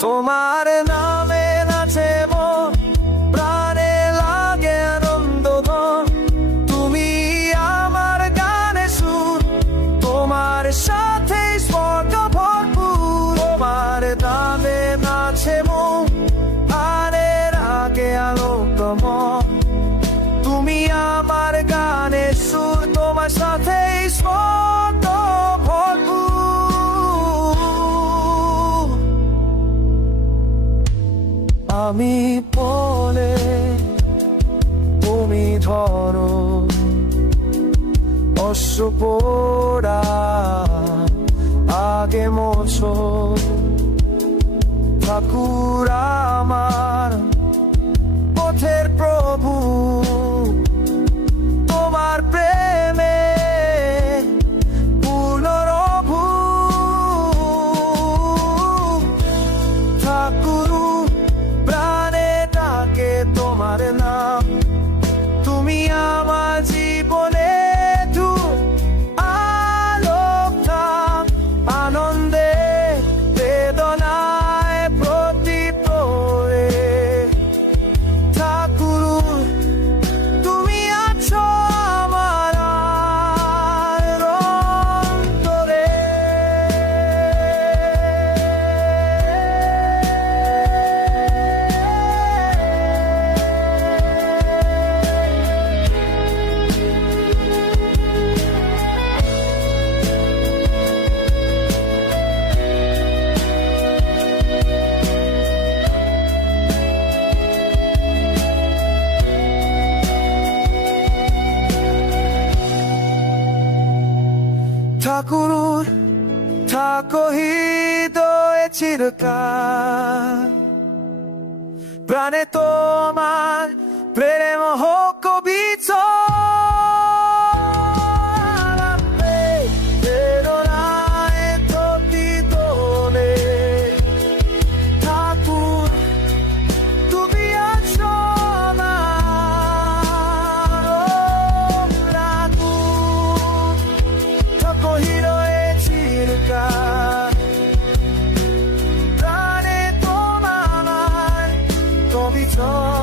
তোমার নাম আমি পলে তুমি ধরো অশ্বপোড়া আগে মোছো ঠাকুর আমার। ঠাকুর থাকো প্রাণে তোমার প্রেম হোক বিচার 走